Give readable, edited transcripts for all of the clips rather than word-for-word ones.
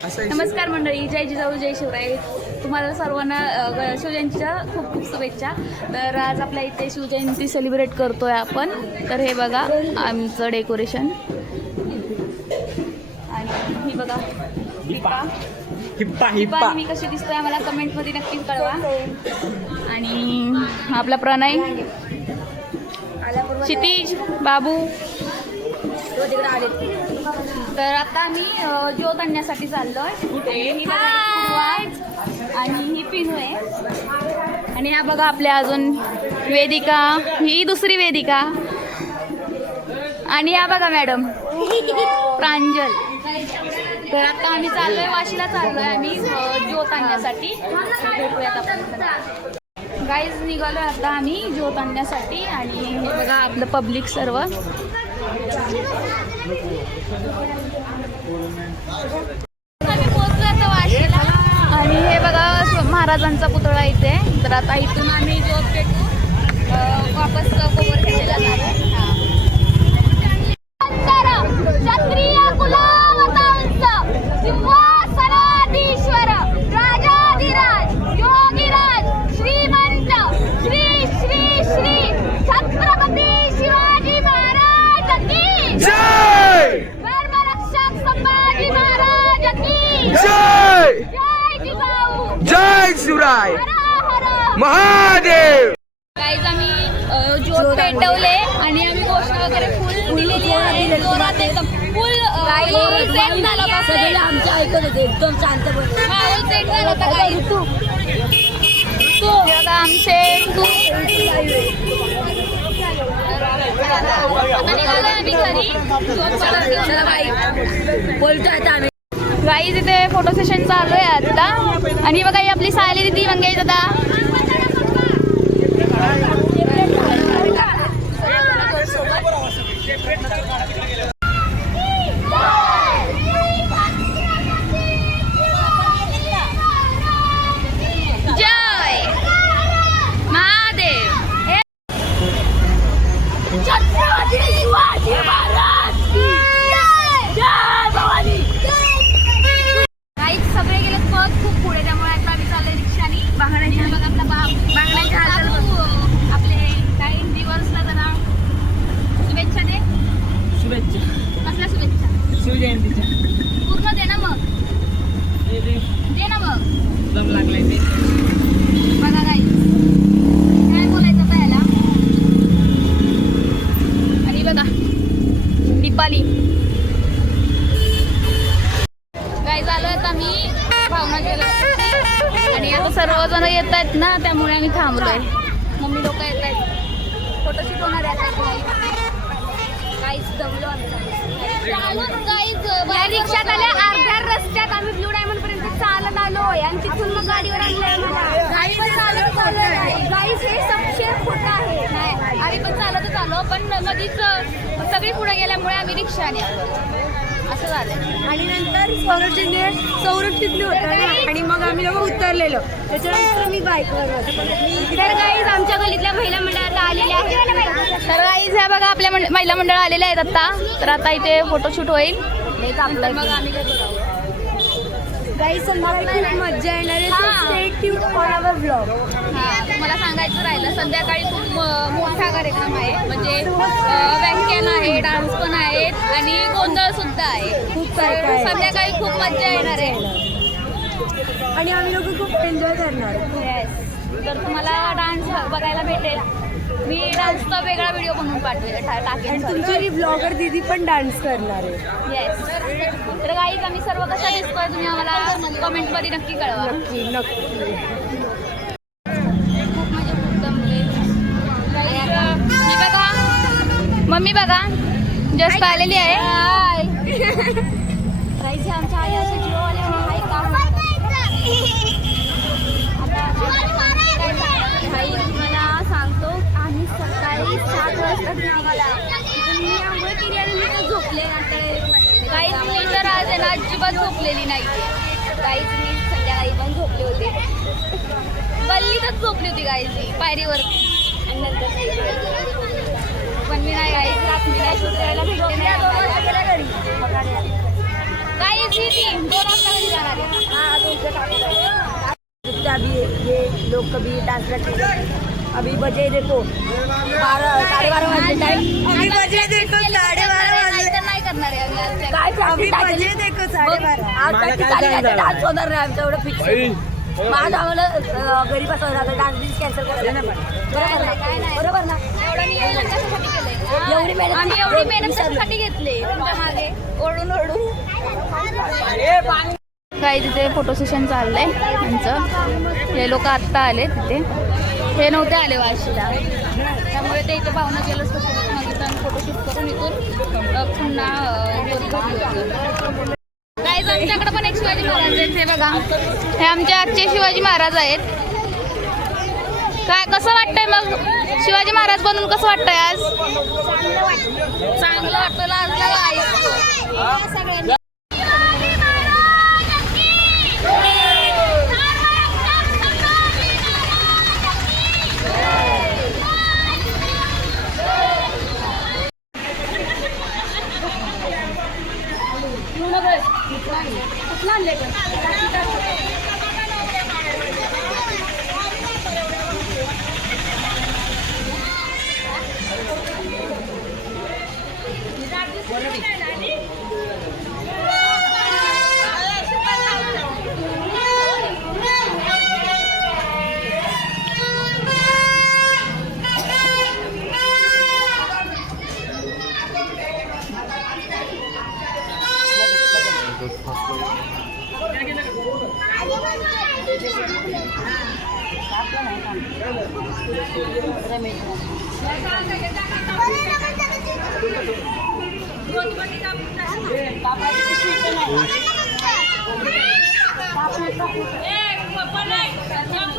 नमस्कार मंडळी, जय जिजाऊ जय शिवराय. तुम्हाला सर्वांना शिवजयंतीच्या खूप खूप शुभेच्छा. तर आज आपल्या इथे शिवजयंती सेलिब्रेट करतोय आपण. तर हे बघा आमचं डेकोरेशन आणि ही बघा हिप्पा मी कशी दिसतोय आम्हाला कमेंटमध्ये नक्कीच कळवा. आणि आपला प्रणय, क्षितिज, बाबू. तर आता आम्ही ज्योत आणण्यासाठी चाललोय. आणि ही पिनू आहे. आणि ह्या बघा आपल्या अजून वेदिका, ही दुसरी वेदिका. आणि या बघा मॅडम प्रांजल. तर आता आम्ही चाललोय वाशीला, चाललोय आम्ही ज्योत आणण्यासाठी. भेटूयात आपण. गाईज निघालोय आता आम्ही ज्योत आणण्यासाठी. आणि हे बघा आपलं पब्लिक सर्व. आम्ही पोहोचलो आता वाशीला. आणि हे बघा महाराजांचा पुतळा इथे. तर आता इथून आम्ही ज्योत पेटू वापस कोवर खेळायला जातो. जय शिवराय महादेव. गाईज आम्ही ज्योत पेटवले आणि आम्ही घोषणा वगैरे फुल दिलेली आहे. जोरात एकदम फुल सेट झाला. आमच्या ऐकत होते एकदम शांत माहोल सेट झाला होता. काही आमचे आम्ही घरी बोलतोय आम्ही. गाईज इथे फोटो सेशन चालू आहे आता. आणि बघा ही आपली सायली दिदी मंगेश दादा. जय महादेव. छत्रपती शिवाजी महाराज की जय भवानी. गाईज सगळे गेले बस खूप पुढे, त्यामुळे आता आम्ही चाललोय रिक्षानी. बांगड्याच्या बघा आपला बांगड्याच्या आपले काही दिवसला जरा शुभेच्छा दे. शुभेच्छा. कसल्या शुभेच्छा? शिवजयंतीच्या. पूर्ण दे ना मग. दे ना मग. दम लागलाय ते. बघा गाईज काय बोलायचं पहिला. आणि बघा दीपाली. गाईज आलो आता मी भावना ज्वेलर्ससाठी. आणि आता सर्वजण येत आहेत ना, त्यामुळे आम्ही थांबलोय. मम्मी लोक येत आहेत, फोटोशूट होणार आहे. गाईज दमलो या रिक्षात आल्या अर्ध्या रस्त्यात आम्ही ब्लू डायमंड पर्यंत चालत आलोय आणि तिथून मग गाडीवर आणलंय मला. गाईस हे सबशेर खोटं आहे. नाही आम्ही पण चालतच आलो, पण मधीच सगळी पुढे गेल्यामुळे आम्ही रिक्षाने आलो. असं झालं. आणि नंतर सौरभ तिथले होता ना, आणि मग आम्ही लोक उतरलेलो. त्याच्यानंतर मी बाईकवर बसले. तर गाईज आमच्या गल्लीतल्या महिला मंडळाला आलेल्या आहेत. तर गाईज ह्या बघा आपल्या महिला मंडळ आलेले आहेत आता. तर आता इथे फोटोशूट होईल. मग आम्ही गाईज संध्याकाळी खूप मजा येणार आहे. Stay tuned for our blog. मला सांगायचं राहिलं, संध्याकाळी खूप मोठा कार्यक्रम आहे. म्हणजे व्याख्यान आहे, डान्स पण आहेत आणि गोंधळ सुद्धा आहे. खूप काय संध्याकाळी खूप मजा येणार आहे. आणि आम्ही लोक खूप एन्जॉय करणार. तर तुम्हाला डान्स बघायला भेटेल. मी डान्सचा वेगळा व्हिडिओ बनवून टाकेन. आणि तुमची ब्लॉगर दीदी पण डान्स करणार आहे. येस. तर गाईज आम्ही सर्व कशा दिसतोय तुम्ही आम्हाला कमेंटमध्ये नक्की कळवा. नक्की. खूप म्हणजे खूप दमले. मी बघा मम्मी बघा जस्ट आलेली आहे. राईची आमच्या आई असे जीववाले आहे का? आई मला सांगतो आम्ही सकाळी 7 वाजता निघाला. मी आंघोळ केली आणि मी तर झोपले. काहीच मी तर आज आहे ना अजिबात झोपलेली नाही. काहीच मी संध्याकाळी पण झोपले होते. गल्लीतच झोपली होती गाईची पायरीवर. पण मी नाही गाईच रात्री नाही शूट करायला भेटले नाही. घरी गाईची ती 2 वाजता अभी ये लोग कभी डांस प्रैक्टिस अभी बजे देखो 12:30 बजे टाइम अभी बजे देखो 12:30 बजे नाही करणार आहे आम्ही आज. काय अभी बजे देखो 12:30 आज डान्स होणार नाही आमचं एवढं फिक्स माझं आम्हाला घरी बसवलं आता डान्स कॅन्सल करायला बरोबर ना एवढं नियोजन कशासाठी केलंय? एवढी मेहनत आम्ही एवढी मेहनत कशासाठी घेतली तुमच्या मागे ओढून ओढून. काही तिथे फोटो सेशन चाललंय त्यांचं. हे लोक आत्ता आले तिथे, हे नव्हते आले वाशीला, त्यामुळे ते इथे पाहुणा केलं स्पेशल फोटोशूट करून इथून पुन्हा गाईज आमच्याकडे पण एक शिवाजी महाराज आहेत. हे बघा, हे आमचे आजचे शिवाजी महाराज आहेत. काय कसं वाटतंय मग शिवाजी महाराज बनून? कसं वाटतंय आज? चांगलं वाटतं. लाजलं सगळ्यांनी.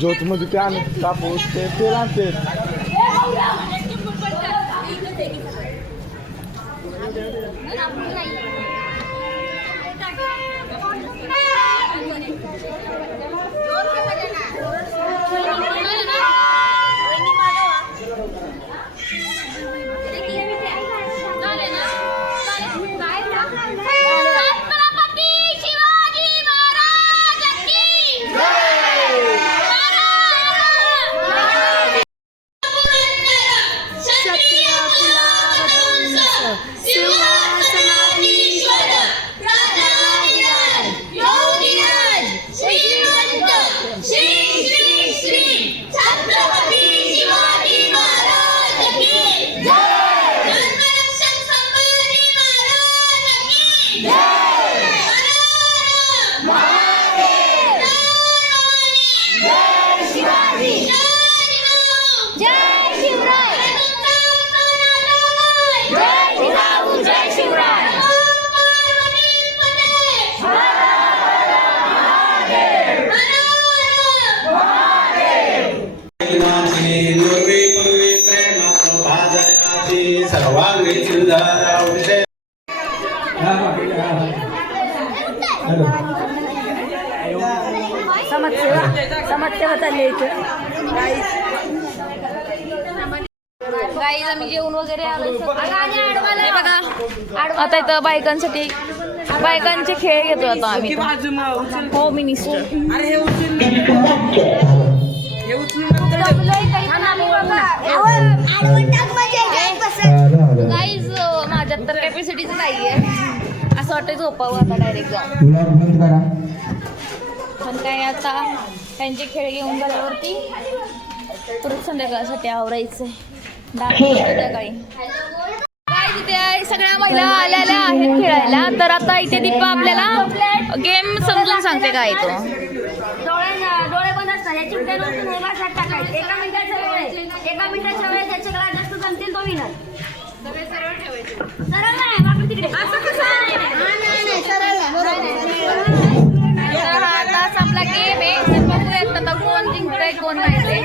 ज्योतमध्ये ते आणि कापूस ते तेल आणते. समाजसेवा चालली इथे गाईज आम्ही जेवण वगैरे आलो. हे बघा, आता इथं बायकांसाठी बायकांचे खेळ घेतो आता आम्ही. हो मिनिस्टर गाईज माझ्यात तर कॅपॅसिटीच नाहीये, असं वाटतं झोपावं आता डायरेक्ट जाऊन. पण काय आता त्यांचे खेळ घेऊन झाल्यावरती परत संध्याकाळसाठी आवरायचंय. संध्याकाळी काय तिथे सगळ्या महिला आलेल्या आहेत खेळायला. तर आता इथे दीपा आपल्याला गेम समजून सांगते काय तो. डोळे बंद असतात या चिमट्यावरती मोबाईल टाकायचे. एका मिनिटाच्या वेळेस ज्याचे गळा जास्त जमतील तो विनर. सरळ ठेवायचे. सरळ नाही आपण तिकडे असं कसं नाही तर आता आपला गेम आहे. बघूयात आता कोण जिंकतंय कोण नाही.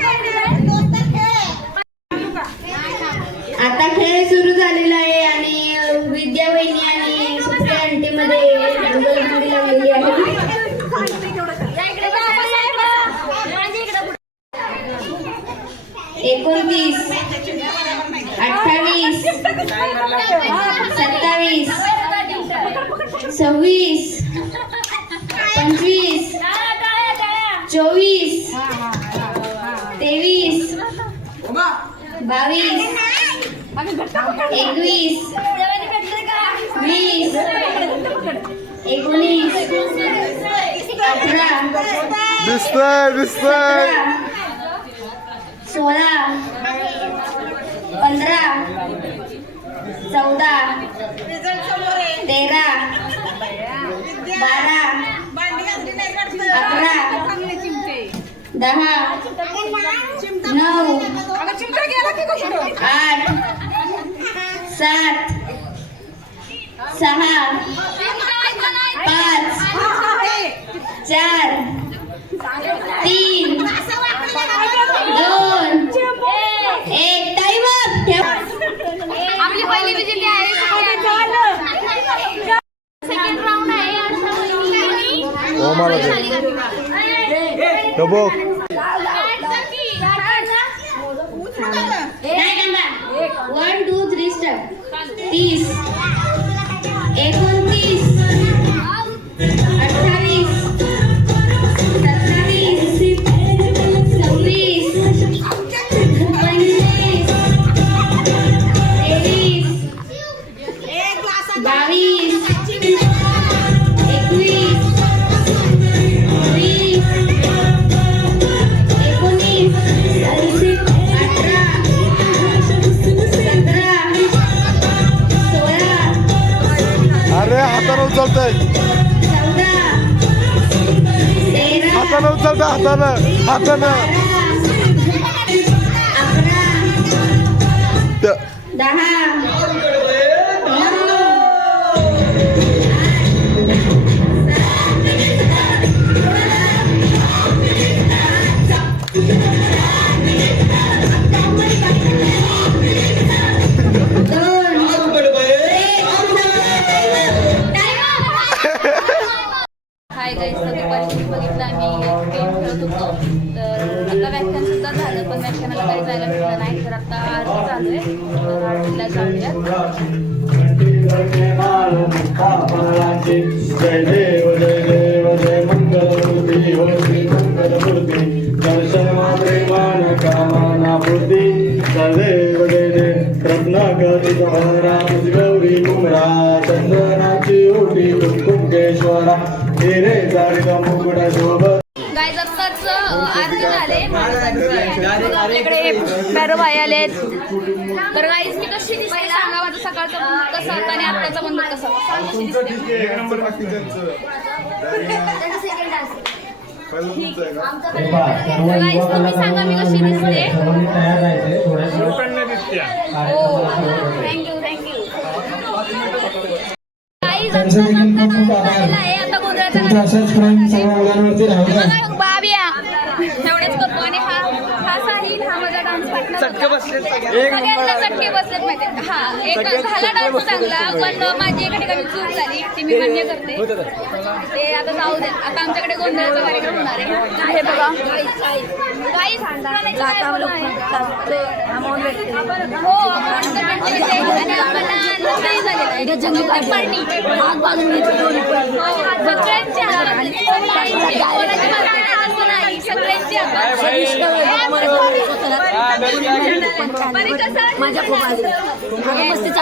आता खेळ सुरू झालेला आहे आणि विद्या वहिनी आणि सुप्रिया आंटी मध्ये जोडी लागलेली आहे. 29, 28, 27, 26, 25, 24 23 22 21 20 19 18 दिसतंय 16 15 14 13 12 11 10 9 8 7 6 5 4 3 2 1 टाइमर. आपली पहिली विजिट आहे सेकंड राऊंड आहे हो मला तो बघ वन टू थ्री स्टार्ट. 30 29 28 अरे हातानं उचलतंय, हातानं उचलतंय, हातानं हाय गाईज, तर दुपारी बघितलं आम्ही गेम खेळत होतो. तर आता व्याख्यान सुद्धा झालं, पण व्याख्यानाला काही जायला भेटलं नाही. तर आता आरती चालू आहे, तर आरतीला जाऊया. जय देव जय देव जय मंगलमूर्ती हो श्री मंगलमूर्ती दर्शन मात्रे मान कामना पूर्ती सदैव जय देव रत्नाकरी राम गौरी मुमरा चंदनाची ओटी कुंकेश्वरा हिरे जाळीचा मुकुट शोभा. गाईज आत्ताच आरती झाले आपल्याकडे पॅरो भाई आले. तर गाईज मी कशी दिसते सांगा, माझा सकाळचा बंद कसा होता आणि आत्ताचा बंद कसा होता, कशी दिसते? एक नंबर बाकी त्यांचं गाईज तुम्ही सांगा मी कशी दिसते. हो थँक्यू गाईज आता गोंधळाचा बाबिया एवढेच करतो. आणि हा साहिल, हा माझा डान्स पार्टनर सगळ्यांना चटके बसलेत माहिती. हा एक झाला डान्स चांगला, पण माझी एका ठिकाणी चूक झाली, ती मी मान्य करते. ते आता जाऊ दे. आता आमच्याकडे गोंधळाचा कार्यक्रम होणार आहे. हे बघा काही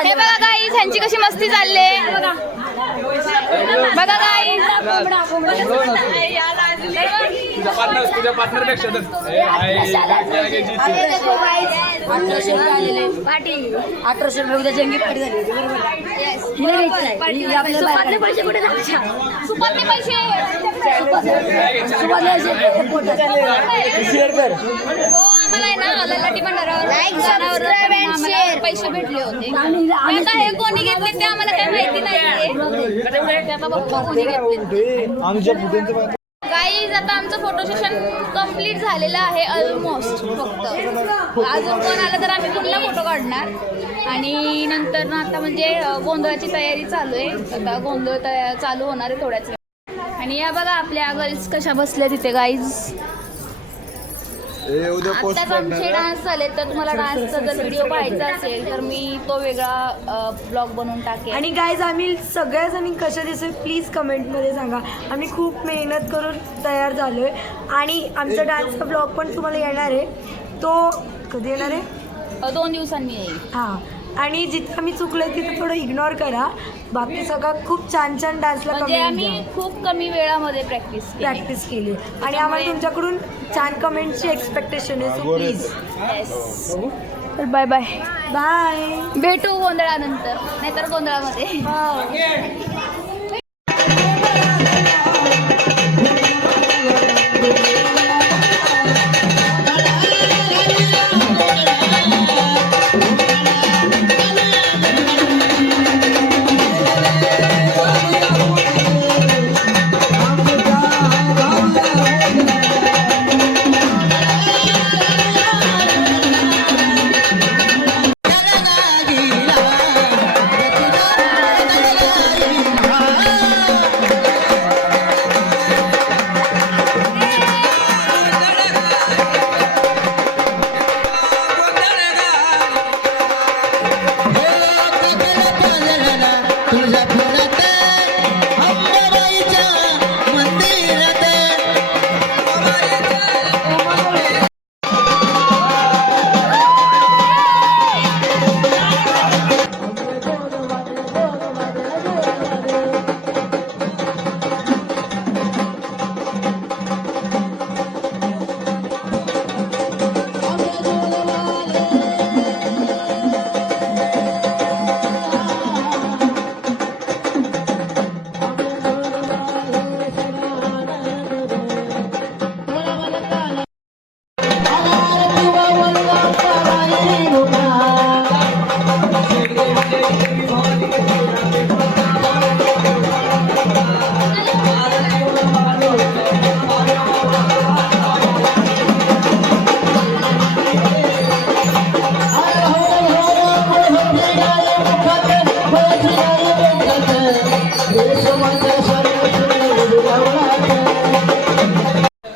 हे बघा गाईज, ह्यांची कशी मस्ती चालले बघा गाईज. तुझ्या पार्टनर पेक्षा 1800 रुपये उद्या जंगी पार्टी झाली होती, बरोबर. सुपातले पैसे कुठे जायचे? सुपातले पैसे हो आम्हाला आहे ना ललाटी भंडारावर आम्हाला पैसे भेटले होते. आता हे कोणी घेतले ते आम्हाला काही माहिती नाही. आता बघतो कोणी घेतले. गाईज आता आमचं फोटो सेशन कम्प्लीट झालेलं आहे ऑलमोस्ट. फक्त अजून कोण आलं तर आम्ही पुन्हा फोटो काढणार. आणि नंतर ना आता म्हणजे गोंधळाची तयारी चालू आहे. आता गोंधळ चालू होणार आहे थोड्याच वेळ. आणि या बघा आपल्या गर्ल्स कशा बसल्या तिथे गाईज. आत्ताच आमचे डान्स झाले, तर तुम्हाला डान्सचा जर व्हिडिओ पाहायचा असेल तर मी तो वेगळा ब्लॉग बनवून टाकेन. आणि गाईज आम्ही सगळ्याजणी कशा दिसेल प्लीज कमेंटमध्ये सांगा. आम्ही खूप मेहनत करून तयार झालो आहे आणि आमचा डान्सचा ब्लॉग पण तुम्हाला येणार आहे. तो कधी येणार आहे? 2 दिवसांनी येईल. हां. आणि जिथं आम्ही चुकलं तिथं थोडं इग्नोर करा. बाकी सगळं खूप छान छान डान्सला म्हणजे कमेंट आम्ही द्या. खूप कमी वेळामध्ये प्रॅक्टिस केली आणि आम्हाला तुमच्याकडून छान कमेंटची एक्सपेक्टेशन आहे. सो प्लीज तर बाय बाय. बाय. भेटू गोंधळानंतर, नाहीतर गोंधळामध्ये.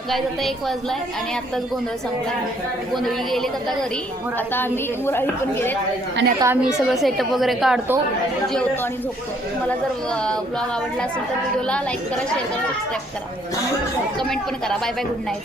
गाईज आता 1 वाजलाय आणि आत्ताच गोंधळ संपलाय. गोंधळी गेलेत आता घरी. आता आम्ही मुराळी पण गेलेत आणि आता आम्ही सगळं सेटअप वगैरे काढतो, जेवतो आणि झोपतो. तुम्हाला जर ब्लॉग आवडला असेल तर व्हिडिओला लाईक करा, शेअर करा, सबस्क्राईब करा, कमेंट पण करा. Bye bye, good night.